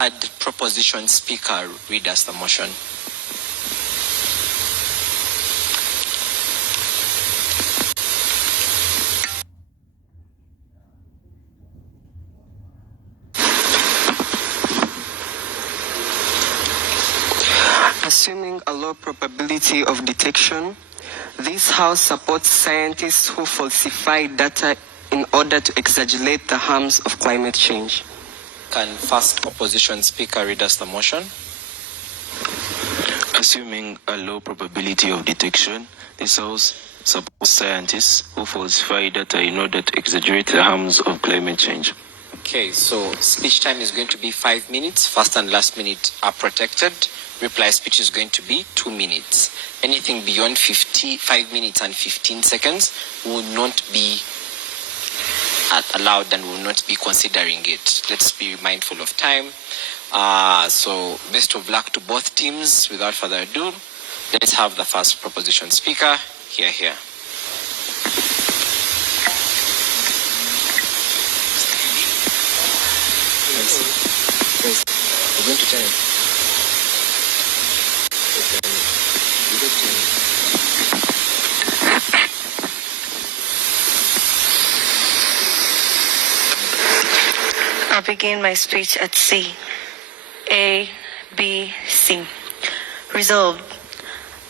Proposition speaker read us the motion. Assuming a low probability of detection, this House supports scientists who falsify data in order to exaggerate the harms of climate change. Can first opposition speaker read us the motion? Assuming a low probability of detection, this House supports scientists who falsify data in order to exaggerate the harms of climate change. Okay, so speech time is going to be 5 minutes. First and last minute are protected. Reply speech is going to be 2 minutes. Anything beyond 5 minutes and 15 seconds will not be allowed and will not be considering it. Let's be mindful of time. So best of luck to both teams. Without further ado, let's have the first proposition speaker. Here. We're going to time. I'll begin my speech at C. A, B, C. Resolved.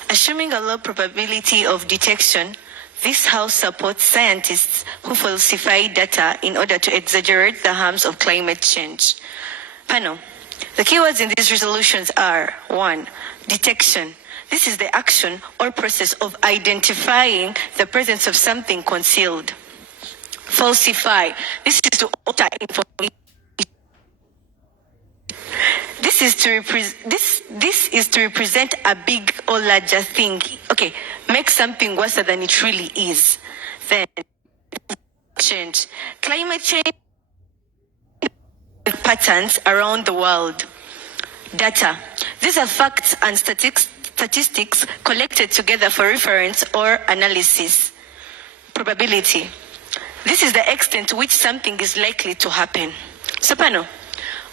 Assuming a low probability of detection, this House supports scientists who falsify data in order to exaggerate the harms of climate change. Panel. The keywords in these resolutions are 1. Detection. This is the action or process of identifying the presence of something concealed. Falsify. This is to alter information. This is to represent a big or larger thing. Okay, make something worse than it really is. Then change. Climate change patterns around the world. Data. These are facts and statistics collected together for reference or analysis. Probability. This is the extent to which something is likely to happen. Soprano.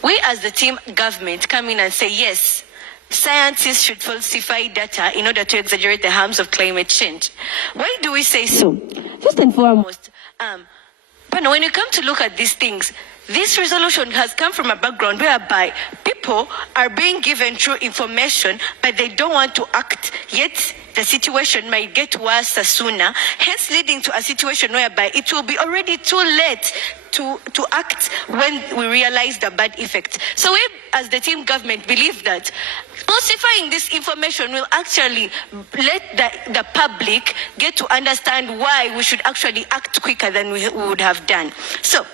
We as the team government come in and say, yes, scientists should falsify data in order to exaggerate the harms of climate change. Why do we say so? First and foremost, but when you come to look at these things, this resolution has come from a background whereby people are being given true information, but they don't want to act, yet the situation might get worse sooner, hence leading to a situation whereby it will be already too late to act when we realize the bad effects. So we, as the team government, believe that falsifying this information will actually let the public get to understand why we should actually act quicker than we would have done. So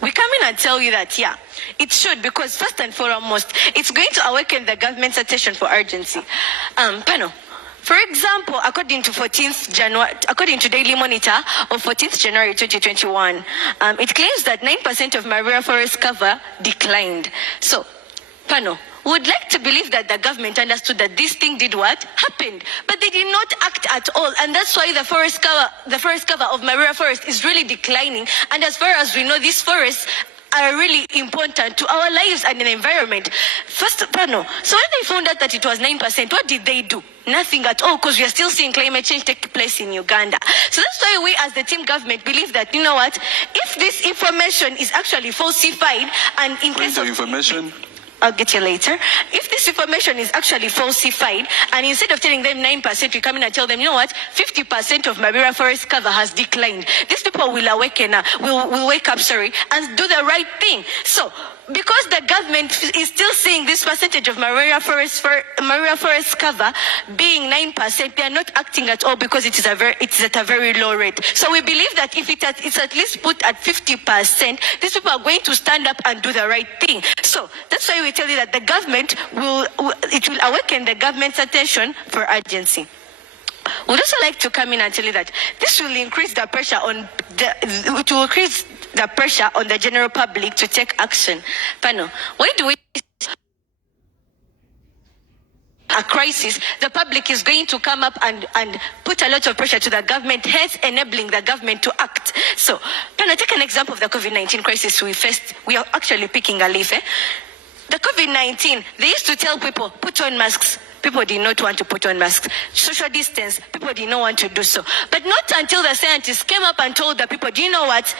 we come in and tell you that, yeah, it should, because first and foremost, it's going to awaken the government's attention for urgency. Panel. For example, according to Daily Monitor of 14th January 2021, it claims that 9% of Maria forest cover declined. So, panel, would like to believe that the government understood that this thing did what? Happened. But they did not act at all. And that's why the forest cover of Maria forest is really declining. And as far as we know, these forests are really important to our lives and the environment. First, panel, so when they found out that it was 9%, what did they do? Nothing at all, because we are still seeing climate change take place in Uganda. So that's why we as the team government believe that, you know what, if this information is actually falsified and in case of information, I'll get you later. If this information is actually falsified, and instead of telling them 9%, we come in and tell them, you know what, 50% of Maria forest cover has declined. These people will awaken, will wake up, and do the right thing. So, because the government is still seeing this percentage of Maria forest cover being 9%, they are not acting at all because it is at a very low rate. So we believe that if it's at least put at 50%, these people are going to stand up and do the right thing. So that's why we tell you that the government will awaken the government's attention for urgency. We'd also like to come in and tell you that this will increase the pressure on the general public to take action. Panel, why do we a crisis, the public is going to come up and put a lot of pressure to the government, hence enabling the government to act. So, can I take an example of the COVID-19 crisis we faced? We are actually picking a leaf. The COVID-19, they used to tell people, put on masks. People did not want to put on masks. Social distance, people did not want to do so. But not until the scientists came up and told the people, do you know what?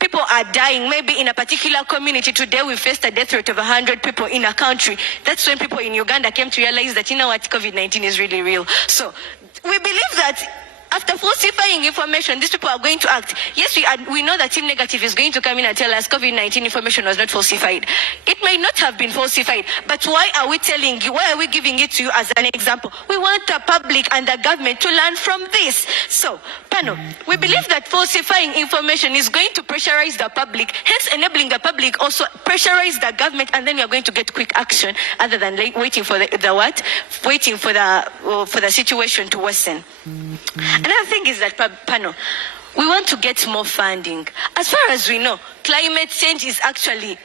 People are dying. Maybe in a particular community today, we faced a death rate of 100 people in a country. That's when people in Uganda came to realize that, you know what, COVID-19 is really real. So we believe that after falsifying information, these people are going to act. Yes, we know that Team Negative is going to come in and tell us COVID-19 information was not falsified. It may not have been falsified, but why are we telling you? Why are we giving it to you as an example? We want the public and the government to learn from this. So, panel, we believe that falsifying information is going to pressurize the public, hence enabling the public also pressurize the government, and then we are going to get quick action other than waiting for waiting for the situation to worsen. Another thing is that, panel, we want to get more funding. As far as we know, climate change is actually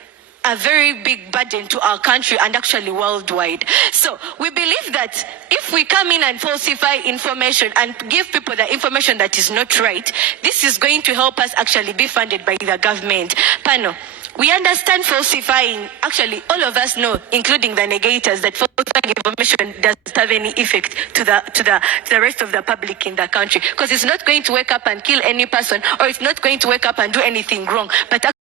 a very big burden to our country and actually worldwide. So we believe that if we come in and falsify information and give people the information that is not right, this is going to help us actually be funded by the government. Panel, we understand falsifying. Actually, all of us know, including the negators, that falsifying information doesn't have any effect to the rest of the public in the country, because it's not going to wake up and kill any person, or it's not going to wake up and do anything wrong. But